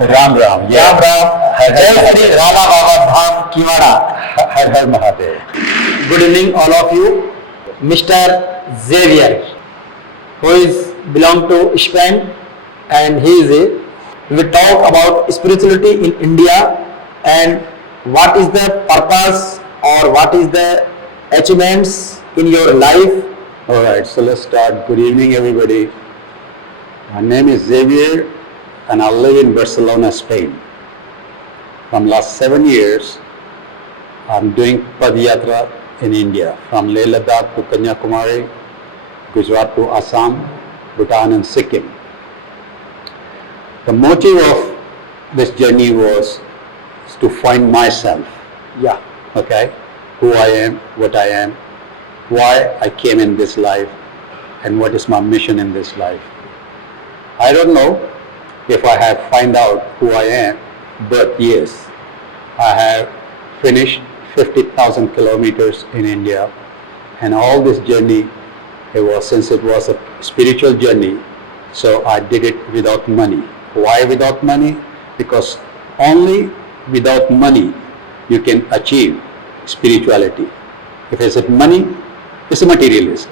Ram Ram. Ram Ram. Jai Shri Rama Baba Dham Kiwada. Har Har Mahadev. Good evening, all of you. Mr. Xavier, who is belong to Spain, and he is a. We will talk about spirituality in India and what is the purpose or what is the achievements in your life. Alright, so let's start. Good evening, everybody. My name is Xavier, and I live in Barcelona, Spain. From last 7 years, I'm doing Padayatra in India, from Leh Ladakh to Kanyakumari, Gujarat to Assam, Bhutan and Sikkim. The motive of this journey was to find myself, Yeah. okay, who I am, what I am, why I came in this life, and what is my mission in this life. I don't know if I have find out who I am, but yes, I have finished 50,000 kilometers in India, and all this journey, since it was a spiritual journey, so I did it without money. Why without money? Because only without money you can achieve spirituality. If it's money, it's a materialism,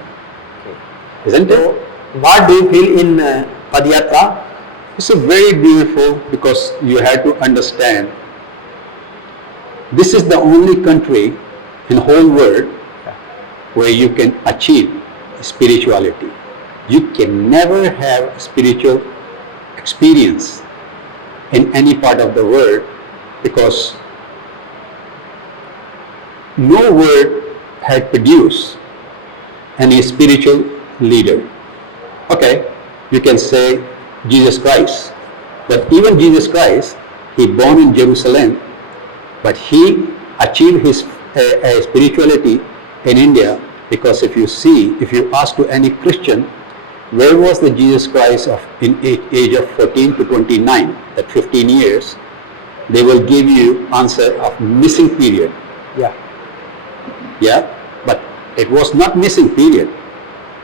isn't it? What do you feel in Padayatra? It's a very beautiful, because you have to understand this is the only country in the whole world where you can achieve spirituality. You can never have spiritual experience in any part of the world, because no world had produced any spiritual leader. Okay, you can say Jesus Christ, but even Jesus Christ, he born in Jerusalem, but he achieved his spirituality in India, because if you ask to any Christian, where was the Jesus Christ of in age of 14 to 29, that 15 years, they will give you answer of missing period. Yeah. Yeah, but it was not missing period.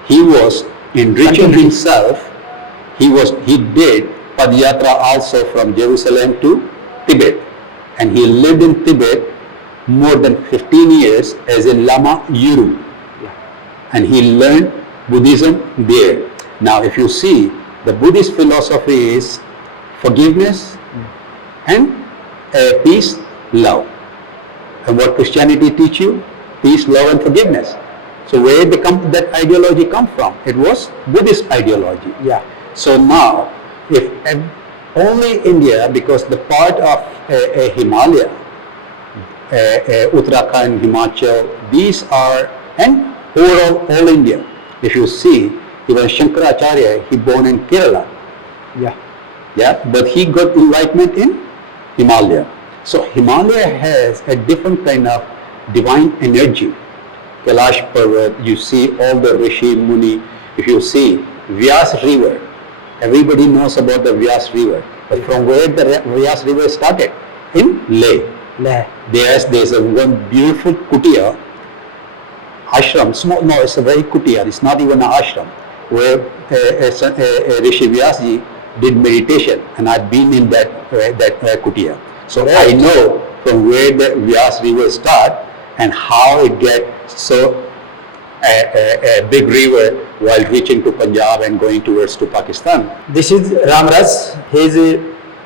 He was enriching himself. He did Padayatra also from Jerusalem to Tibet, and he lived in Tibet more than 15 years as a Lama Yuru, and he learned Buddhism there. Now if you see, the Buddhist philosophy is forgiveness and peace, love. And what Christianity teach you? Peace, love and forgiveness. So where did that ideology come from? It was Buddhist ideology. Yeah. So now, if only India, because the part of Himalaya, Uttarakhand, Himachal, these are, and overall all India, if you see, even Shankaracharya, he born in Kerala. Yeah. Yeah, but he got enlightenment in Himalaya. So Himalaya has a different kind of divine energy. Kailash Parvat, you see all the Rishi, Muni. If you see Vyas River, everybody knows about the Vyas River. But from where the Vyas River started? In Leh. Leh. There's a one beautiful kutia, ashram. Small, no, it's a very kutia. It's not even an ashram, where Rishi Vyasji did meditation, and I've been in that kutia. So I know from where the Vyas River start and how it get so a big river while reaching to Punjab and going towards to Pakistan. This is Ram Raj. He is a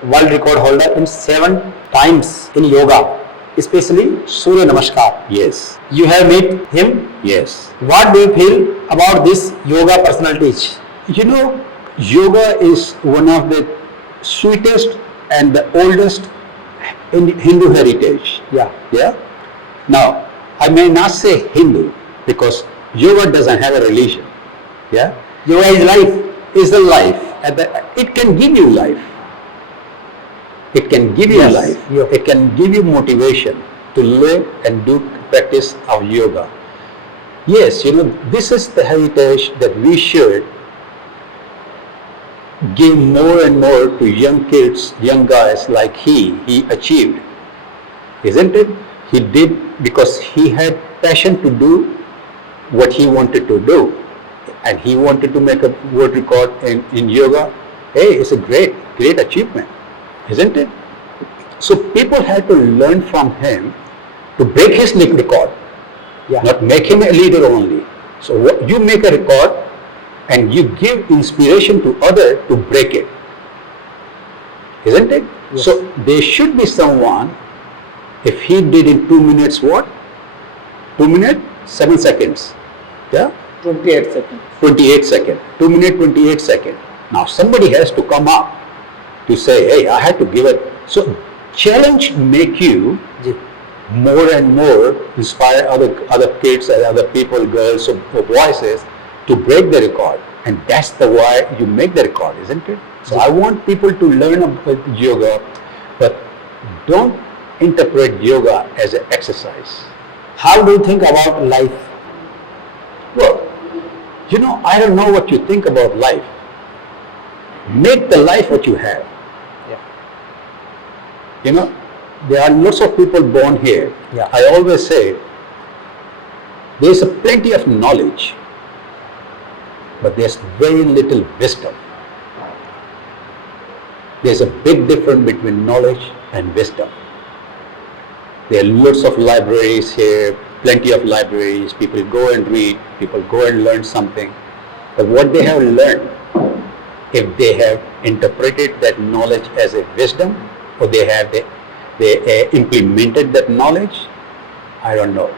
world record holder in 7 times in yoga, especially Surya Namaskar. Yes. You have met him. Yes. What do you feel about this yoga personalities? You know, yoga is one of the sweetest and the oldest in Hindu heritage. Yeah. Yeah. Now, I may not say Hindu, because yoga doesn't have a religion. Yeah. Yoga is life. Is the life. And it can give you life. It can give you Yes. life. Yeah. It can give you motivation to live and do practice of yoga. Yes, you know, this is the heritage that we should give more and more to young kids, young guys like he achieved. Isn't it? He did because he had passion to do what he wanted to do, and he wanted to make a world record in yoga. Hey, it's a great achievement. isn't it? So people had to learn from him to break his record, Yeah. not make him a leader only. So what, you make a record and you give inspiration to other to break it, isn't it? Yes. So there should be someone, if he did in 2 minutes what? 2 minutes, 7 seconds. Yeah? 28 seconds. 28 seconds. 2 minutes, 28 seconds. Now somebody has to come up to say, hey, I had to give it. So challenge make you ji. more and more inspire other kids and other people, girls or boys to break the record. And that's the why you make the record, isn't it? So I want people to learn about yoga, but don't interpret yoga as an exercise. How do you think about life? Well, you know, I don't know what you think about life. Make the life what you have. Yeah. You know, there are lots of people born here. Yeah. I always say, there's a plenty of knowledge, but there's very little wisdom. There's a big difference between knowledge and wisdom. There are lots of libraries here, plenty of libraries, people go and read, people go and learn something. But what they have learned, if they have interpreted that knowledge as a wisdom, or they implemented that knowledge, I don't know.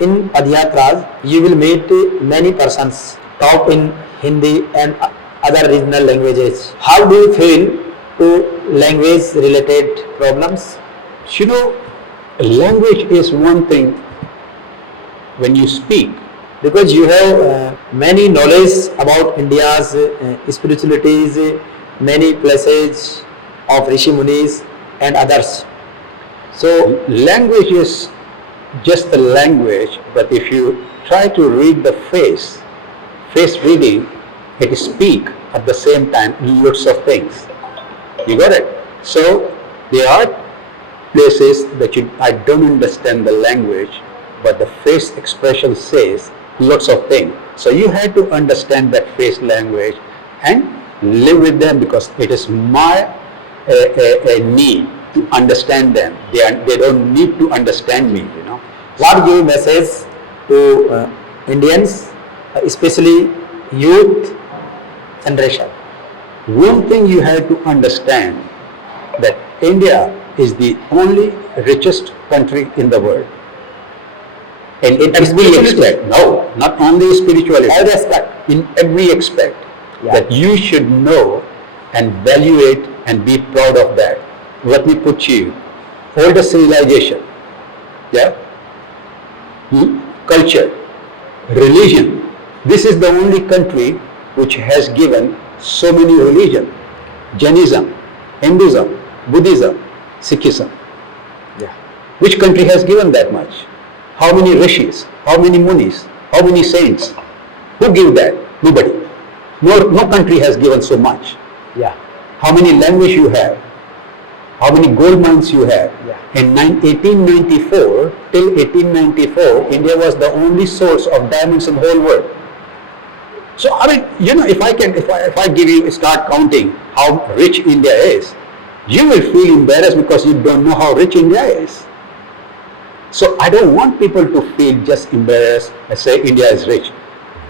In Adhyatras, you will meet many persons talk in Hindi and other regional languages. How do you feel to language related problems? You know, language is one thing when you speak. Because you have many knowledge about India's spiritualities, many places of Rishi Munis and others. So language is just the language, but if you try to read the face reading, it speak at the same time lots of things. You got it? So there are places that I don't understand the language, but the face expression says lots of things. So you have to understand that face language and live with them, because it is my need to understand them. They don't need to understand me, you know. What give message to Indians, especially youth generation? One thing you have to understand, that India is the only richest country in the world. And in every aspect, no, not only spirituality, Every aspect. in every aspect, Yeah. that you should know and value it and be proud of that. Let me put you, oldest civilization, yeah, culture, religion. This is the only country which has given so many religions: Jainism, Hinduism, Buddhism, Sikhism. Yeah. Which country has given that much? How many rishis? How many munis? How many saints? Who give that? Nobody. No country has given so much. Yeah. How many language you have? How many gold mines you have? Yeah. In 1894, till 1894, India was the only source of diamonds in the whole world. So I mean, you know, if I give you, start counting how rich India is, you will feel embarrassed because you don't know how rich India is. So I don't want people to feel just embarrassed and say India is rich.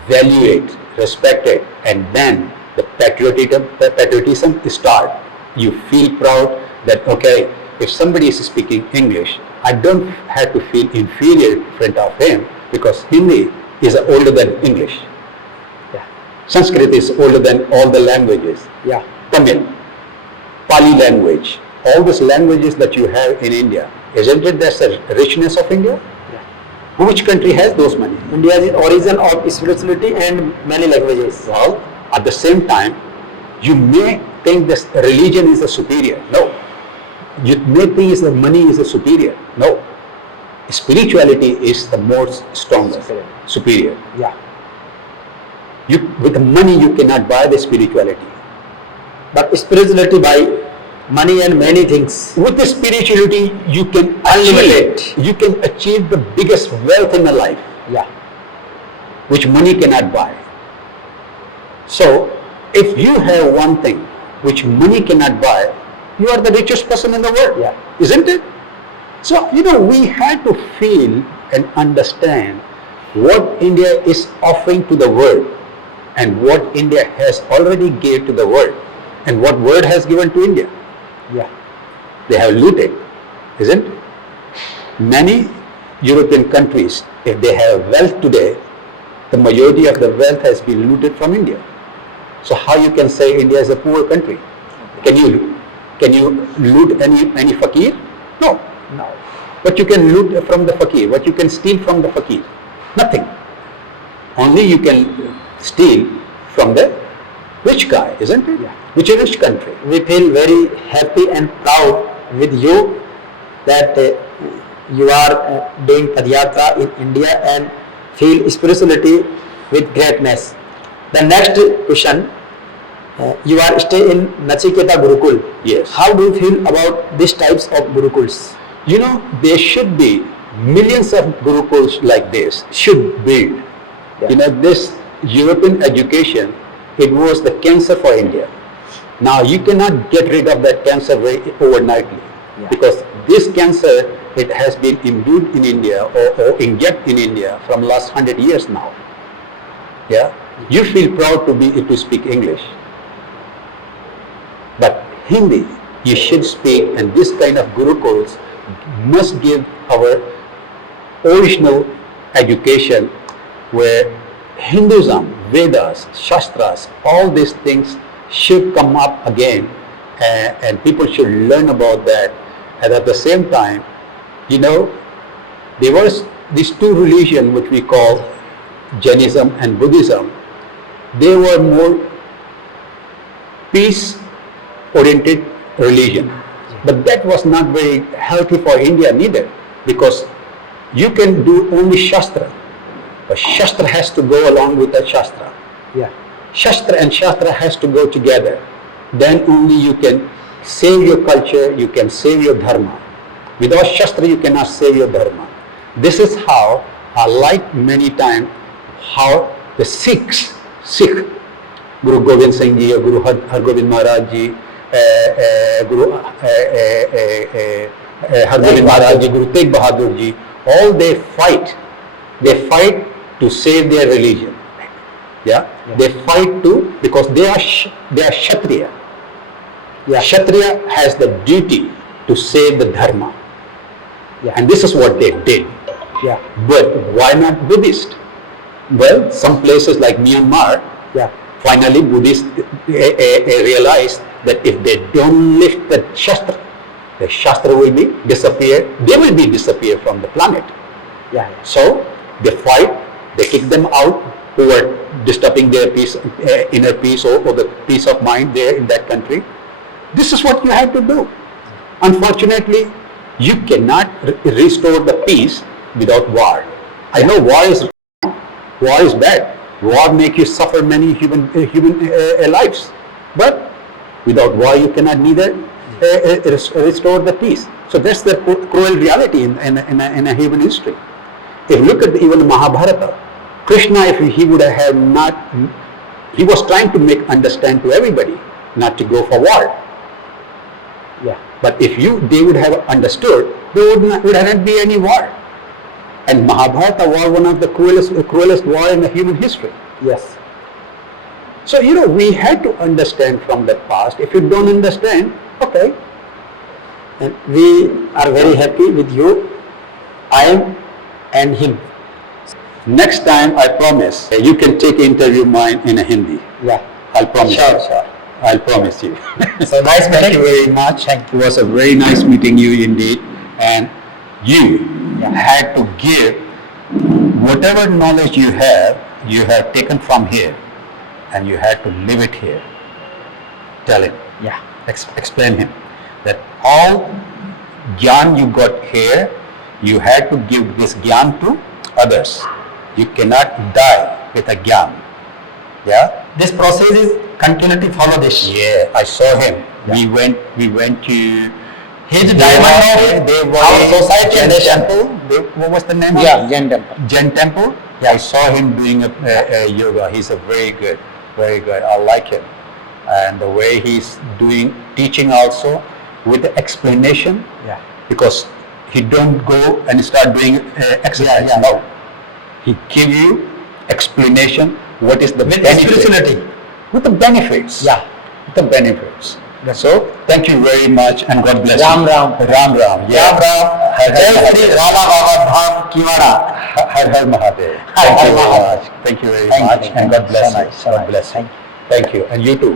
Value it, respect it, and then the patriotism start. You feel proud that, okay, if somebody is speaking English, I don't have to feel inferior in front of him, because Hindi is older than English. Yeah. Sanskrit is older than all the languages. Yeah. Tamil, Pali language, all these languages that you have in India, isn't it that's the richness of India? Yeah. Which country has those money? India is the origin of spirituality and many languages. Well, at the same time, you may think this religion is the superior. No. You may think the money is the superior. No. Spirituality is the most stronger, superior. Yeah. With the money you cannot buy the spirituality. But spirituality by money and many things. With the spirituality you can Unlimited. you can achieve the biggest wealth in the life, Yeah. which money cannot buy. So, if you have one thing which money cannot buy, you are the richest person in the world. Yeah. Isn't it? So, we had to feel and understand what India is offering to the world and what India has already gave to the world and what world has given to India. Yeah. They have looted, isn't it? Many European countries, if they have wealth today, the majority of the wealth has been looted from India. So how you can say India is a poor country? Can you loot any fakir? No. No. What you can loot from the fakir? What you can steal from the fakir? Nothing. Only you can steal from the rich guy, isn't it? Yeah. Which is a rich country. We feel very happy and proud with you that you are doing Padyatra in India and feel spirituality with greatness. The next question, you are stay in Nachiketa Gurukul. Yes. How do you feel about these types of Gurukuls? There should be millions of gurukuls like this should build. Yeah. This European education, it was the cancer for India. Now you cannot get rid of that cancer very overnightly. Yeah. Because this cancer, it has been imbued in India or injected in India from last 100 years now. Yeah, you feel proud to speak English, but Hindi you should speak, and this kind of gurukuls must give our original education where Hinduism, Vedas, Shastras, all these things should come up again, and people should learn about that. And at the same time, there was these two religions which we call Jainism and Buddhism. They were more peace-oriented religion, but that was not very healthy for India neither, because you can do only Shastra, but Shastra has to go along with the Shastra. Yeah. Shastra and Shastra has to go together. Then only you can save your culture, you can save your dharma. Without Shastra, you cannot save your dharma. This is how, like many times, how the Sikh, Guru Gobind Singh Ji, or Guru Hargobind Maharaj Ji, Guru Hargobind Maharaj Ji, Guru Tegh Bahadur Ji, all they fight to save their religion. Yeah? They fight because they are Kshatriya. Yeah. Kshatriya has the duty to save the dharma. Yeah. And this is what they did. Yeah. But why not Buddhist? Well, some places like Myanmar, Yeah. finally Buddhists realized that if they don't lift the Shastra will be disappear. They will be disappear from the planet. Yeah. So they fight. They kick them out who were disturbing their peace, inner peace or the peace of mind there in that country. This is what you have to do. Unfortunately, you cannot restore the peace without war. I know war is bad. War makes you suffer many human lives. But without war, you cannot neither restore the peace. So that's the cruel reality in a human history. If you look at even Mahabharata, Krishna, if he would have not, he was trying to make understand to everybody not to go for war. Yeah. But if they would have understood, there would not be any war. And Mahabharata was one of the cruelest war in the human history. Yes. So, we had to understand from the past. If you don't understand, okay. And we are very happy with you, I am and him. Next time, I promise, you can take interview mine in a Hindi. Yeah. I'll promise you. Sure. I'll promise you. So nice Thank meeting you very much. It was a very nice meeting you indeed. And you had to give whatever knowledge you have taken from here, and you had to live it here. Tell him. Yeah. Explain him that all gyan you got here, you had to give this gyan to others. You cannot die with a gyan. Yeah. This process is continually follow this. Yeah, I saw him. Yeah. We went to. He's diamond of our society and Jain nation. temple. What was the name? Yeah, Jain temple. Jain temple. Yeah, I saw him doing a yoga. He's a very good. I like him, and the way he's doing teaching also. with the explanation, Yeah. because he don't go and start doing exercise. Yeah, yeah. No, he give you explanation what is the With benefit. spirituality. With the benefits. Yeah. With the benefits. So thank you very much and God bless Ram you. Ram. Ram Ram. Ram Ram. Jai Shri Rama Baba Dham Kiwada. Har Har Mahadev. Har Thank Har you very Mahadev. much. Thank you very Thank much you. and God bless So you. nice, so God nice. bless you. Thank you. Thank you. And you too.